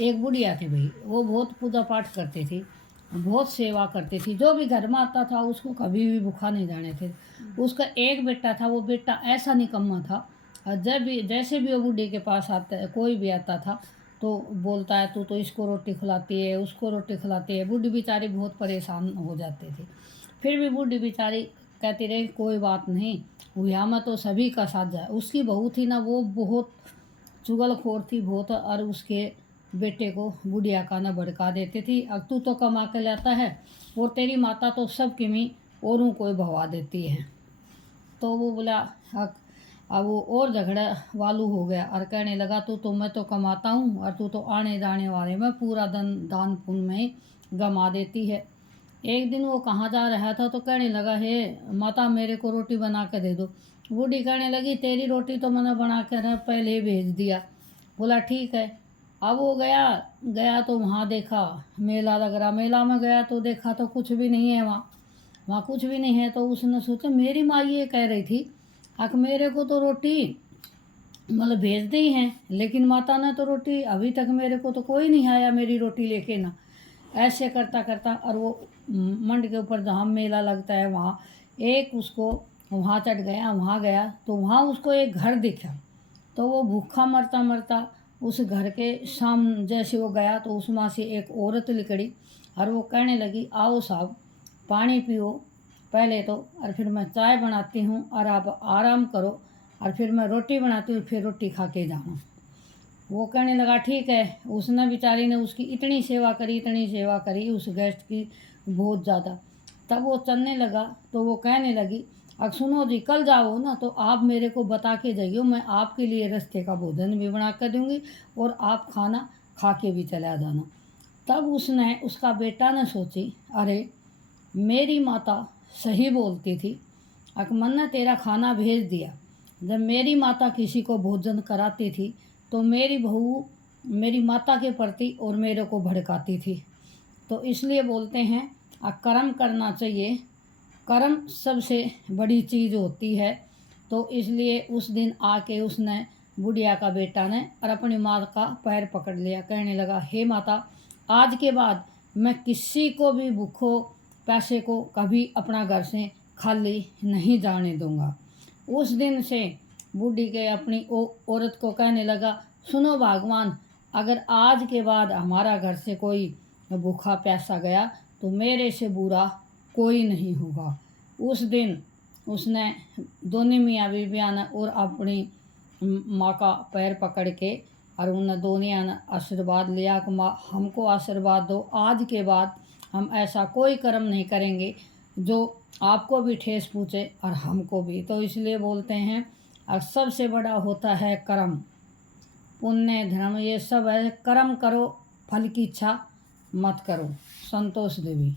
एक बुढ़िया थी भाई, वो बहुत पूजा पाठ करती थी, बहुत सेवा करती थी, जो भी घर में आता था उसको कभी भी भूखा नहीं जाने थे। उसका एक बेटा था, वो बेटा ऐसा निकम्मा था, और जब भी जैसे भी वो बूढ़ी के पास आता, कोई भी आता था तो बोलता है तू तो इसको रोटी खिलाती है, उसको रोटी खिलाती है। बूढ़ी बेचारी बहुत परेशान हो जाती थी। फिर भी बूढ़ी बेचारी कहती रही कोई बात नहीं, हुआ में तो सभी का साथ जाए। उसकी बहू थी ना, वो बहुत चुगलखोर थी बहुत, और उसके बेटे को बुढ़िया का न भड़का देती थी, अब तू तो कमा के लाता है और तेरी माता तो सब किमी औरों को भवा देती है। तो वो बोला अब वो और झगड़ा वालू हो गया और कहने लगा तू तो मैं तो कमाता हूँ और तू तो आने जाने वाले में पूरा दान पुण्य में गमा देती है। एक दिन वो कहाँ जा रहा था तो कहने लगा हे माता मेरे को रोटी बना के दे दो। बूढ़ी कहने लगी तेरी रोटी तो मैंने बना कर पहले ही भेज दिया। बोला ठीक है। अब वो गया गया तो वहाँ देखा मेला लग रहा, मेला में गया तो देखा तो कुछ भी नहीं है वहाँ, वहाँ कुछ भी नहीं है। तो उसने सोचा मेरी माँ ये कह रही थी अक मेरे को तो रोटी मतलब भेज दी हैं, लेकिन माता ने तो रोटी अभी तक मेरे को तो कोई नहीं आया मेरी रोटी लेके ना। ऐसे करता करता और वो मंड के ऊपर जहाँ मेला लगता है वहाँ एक उसको वहाँ चढ़ गया, वहाँ गया तो वहाँ उसको एक घर दिखा। तो वो भूखा मरता मरता उस घर के सामने जैसे वो गया तो उसमें से एक औरत निकली और वो कहने लगी आओ साहब पानी पियो पहले तो, और फिर मैं चाय बनाती हूँ और आप आराम करो, और फिर मैं रोटी बनाती हूँ फिर रोटी खा के जाना। वो कहने लगा ठीक है। उसने बेचारी ने उसकी इतनी सेवा करी, इतनी सेवा करी उस गेस्ट की बहुत ज़्यादा। तब वो चलने लगा तो वो कहने लगी अब सुनो जी कल जाओ ना तो आप मेरे को बता के जाइयो, मैं आपके लिए रास्ते का भोजन भी बना कर दूँगी और आप खाना खा के भी चला जाना। तब उसने उसका बेटा ने सोची अरे मेरी माता सही बोलती थी, अकमन ने तेरा खाना भेज दिया। जब मेरी माता किसी को भोजन कराती थी तो मेरी बहू मेरी माता के प्रति और मेरे को भड़काती थी। तो इसलिए बोलते हैं कर्म करना चाहिए, कर्म सबसे बड़ी चीज़ होती है। तो इसलिए उस दिन आके उसने बुढ़िया का बेटा ने और अपनी माँ का पैर पकड़ लिया, कहने लगा हे माता आज के बाद मैं किसी को भी भूखो पैसे को कभी अपना घर से खाली नहीं जाने दूंगा। उस दिन से बूढ़ी के अपनी औरत को कहने लगा सुनो भगवान अगर आज के बाद हमारा घर से कोई भूखा प्यासा गया तो मेरे से बुरा कोई नहीं होगा। उस दिन उसने दोनों मियाँ बीवियाँ ने और अपनी माँ का पैर पकड़ के और उन दोनों ने आशीर्वाद लिया कि माँ हमको आशीर्वाद दो, आज के बाद हम ऐसा कोई कर्म नहीं करेंगे जो आपको भी ठेस पहुँचे और हमको भी। तो इसलिए बोलते हैं और सबसे बड़ा होता है कर्म, पुण्य धर्म ये सब है, कर्म करो फल की इच्छा मत करो। संतोष देवी।